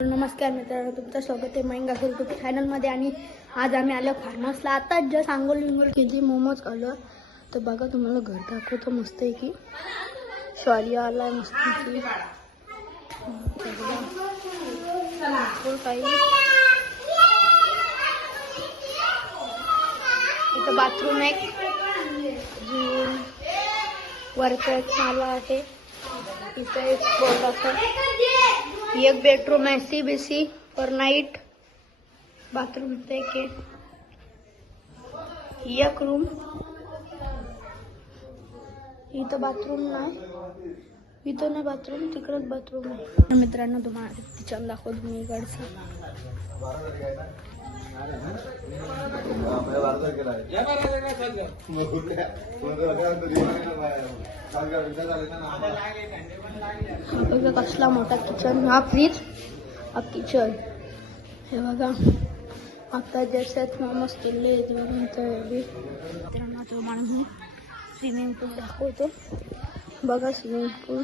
नमस्कार मित्रांनो, तुमचं स्वागत आहे महिंगा युट्यूब चॅनलमध्ये. आणि आज आम्ही आलो फार्म हाऊसला. आता जस्ट आंघोळ विंगोळ केली, मोमोज खाल्लं. तर बघा तुम्हाला घर दाखवतो मस्त आहे की. शौर्य आलाय मस्त की. काही इथं बाथरूम एक वरचा एक नाला आहे. इथं एक बोर्ड असं. एक बेडरूम आहे, CBC पर नाईट. बाथरूम एक रूम. इथं बाथरूम नाही, इथं नाही बाथरूम, तिकडच बाथरूम आहे. मित्रांनो तुम्हाला किचन दाखवतो मी इकडचं. बघा कसला मोठा किचन. हा फ्रीज, हा किचन. हे बघा आता जैसे मोमोज केले मित्रांनो. तो माणूस स्विमिंग पूल दाखवतो. बघा स्विमिंग पूल.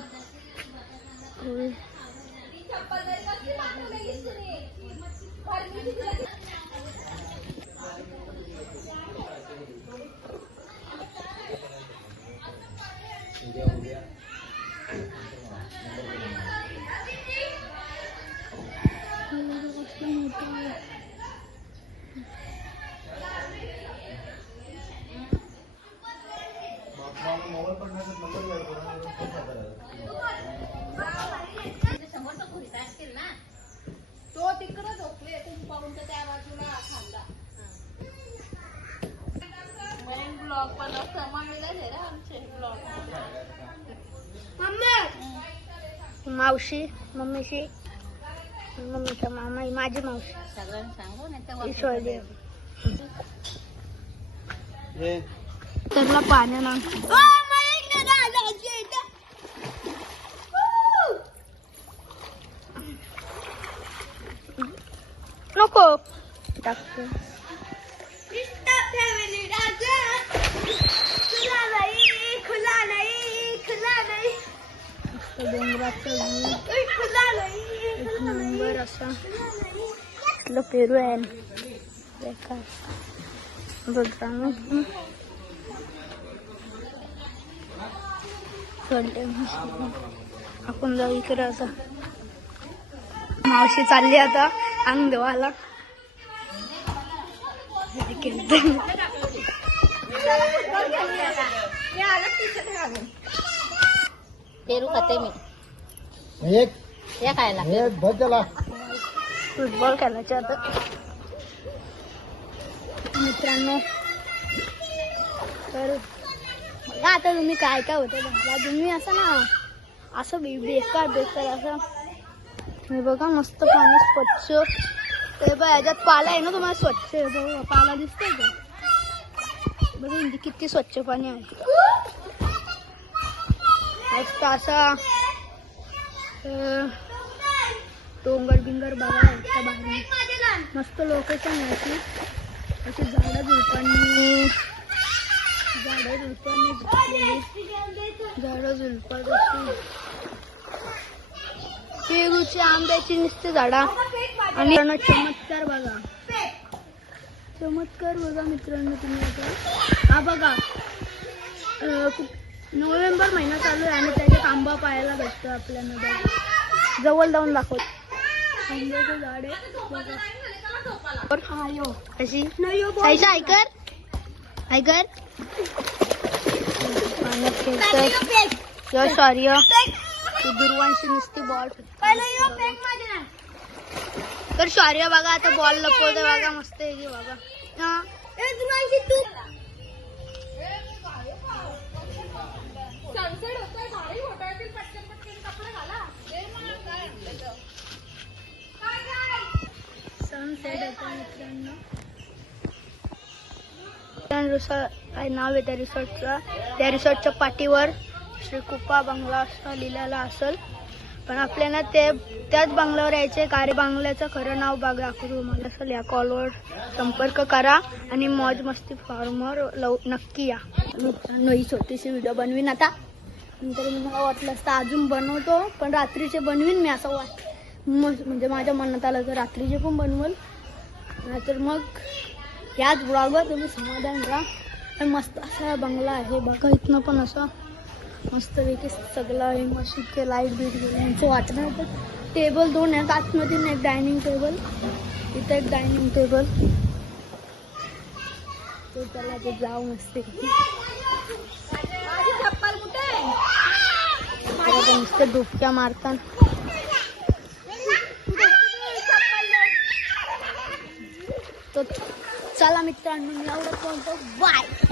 मावशी, मम्मीशी, मम्मीचा मामा, माझी मावशी, सगळ्यांना त्याला पाण्याला नको टाकतो. नंबर असा पेरू आहे. आपण जाऊ इकडे. आता मावशी चालली आता अंग देवाला. पेरू खाते मी. खायला फुटबॉल खेळायचं आता मित्रांनो. तर आता तुम्ही काय काय होतं बघा. तुम्ही असं ना असं बेकार असं. हे बघा मस्त पाणी स्वच्छ. ते बघा याच्यात पाला आहे ना, तुम्हाला स्वच्छ पाला दिसतोय का? बघा किती स्वच्छ पाणी आहे. मस्त असा डोंगर बिंगर बघायला बाहेर. मस्त लोकेशन आहे. अशी झाडं झुडपांनी पेरूची, आंब्याची नुसते झाडा. आणि चमत्कार बघा, चमत्कार बघा मित्रांनो तुम्ही. आता हा बघा नोव्हेंबर महिना चालू आहे आणि त्याच्यात आंबा पाहायला भेटतो आपल्याला. जवळ जाऊन दाखवतो. आंब्याचं झाड आहे अशी. ऐकर ऐकर शौर्य दुर्वांशी नुसती बॉल. तर शौर्य बघा आता बॉल लपवतो बघा. मस्त आहे की बघा. सनसेट होता मित्रांनो. काय नाव आहे त्या रिसॉर्टचं. त्या रिसॉर्टच्या पाठीवर श्री कृपा बंगला असं लिहिलेला असेल. पण आपल्याला त्याच बंगल्यावर यायचे. कार्य बंगल्याचं खरं नाव बघा तुम्हाला असेल. या कॉलवर संपर्क करा आणि मौज मस्ती फार्मवर नक्की या मित्रांनो. ही छोटीशी व्हिडिओ बनवीन आता. नंतर मला वाटलं असतं अजून बनवतो, पण रात्रीचे बनवीन मी असं म्हणजे माझ्या मनात आलं तर रात्रीचे पण बनवल. नाहीतर मग याच ब्लॉगवर तुम्ही समाधान राहा. मस्त असा बंगला आहे बघा. इथनं पण असं मस्तपैकी सगळं आहे. मस्त इतके लाईट बीट यांचं वाटणं होतं. टेबल 2 आहेत आतमध्ये, एक डायनिंग टेबल, इथं एक डायनिंग टेबल. तो त्याला ते जाऊ मस्त नुसते डुबक्या मारतात. तो चला मित्रांनो, मी एवढं बोलतो, बाय.